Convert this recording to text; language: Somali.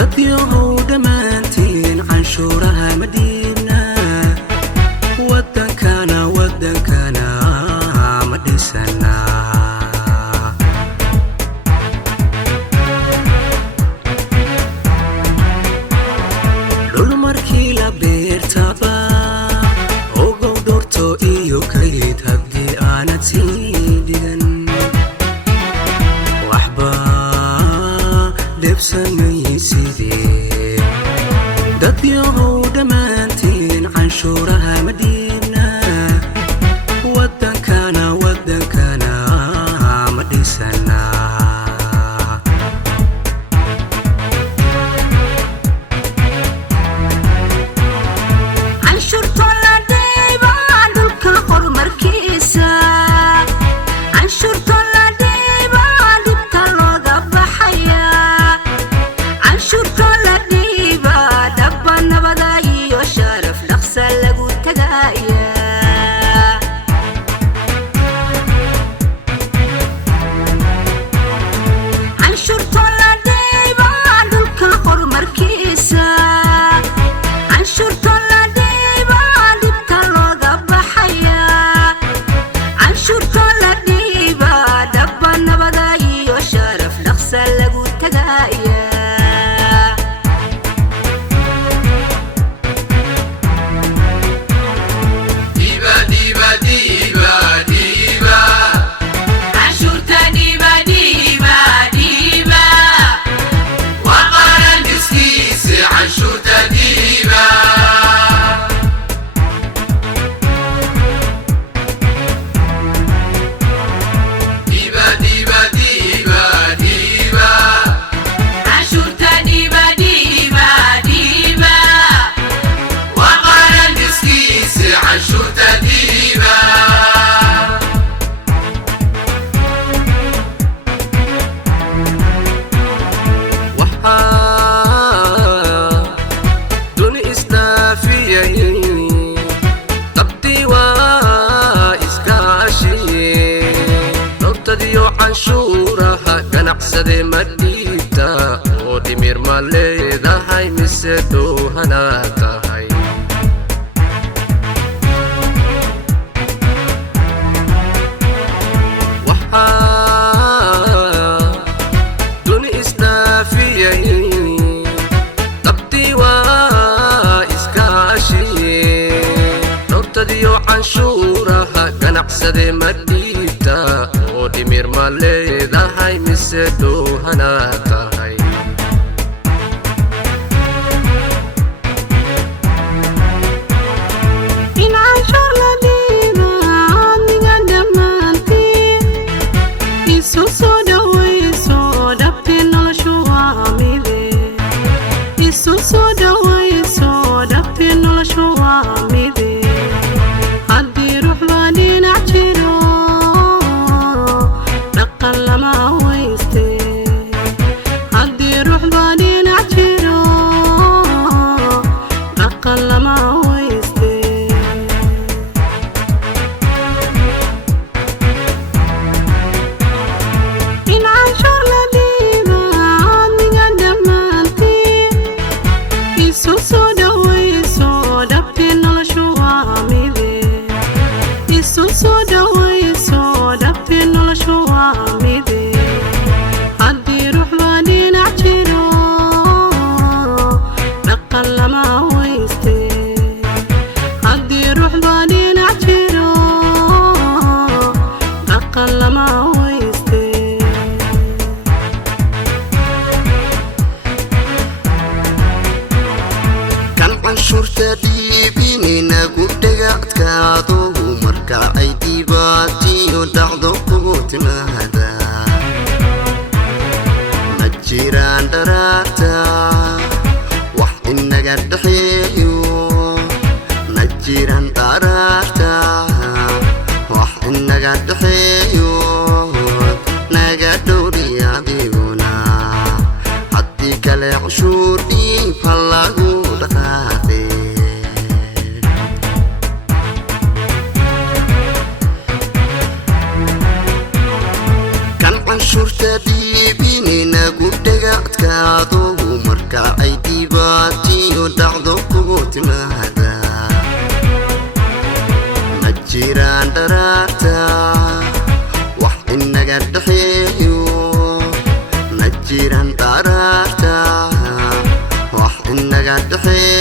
dadyow dhammaantiin canshuuraha madiina wadankana ma dhisana dhul markii la beertaba ogow doorto iyo kayd haddii aanad sii dhigan waxba debsamaysidee dadyow dhammaantiin canshuuraha madiina wadankana ma dhisana canshuuraha ganacsade madhiibta oo dhimir ma leedahay mise doohana tahay waxaa duni isnaafiyay dabtii waa iskaashiye doortadiyo canshuuraha ganacsade madhiibta oo dhimir ma leedahay mise doohana tahay canshuurta dhiibinina ku dhagaadkaado marka ay dhibaatiyo dhacdo kugu timaada ma jiraan dharaarta wax inaga dhexeeyo ma jiraan dharaarta wax inaga dhexeeyo naga dhowriya adiguna haddii kale canshuur dhiib ha lagu dhaqaaqe kan canshuurta dhiibinina ku dhagaadkaado marka jiraan daraarta wax inaga dhaxeeyo ma jiraan daraarta wax inaga dhaxeeyo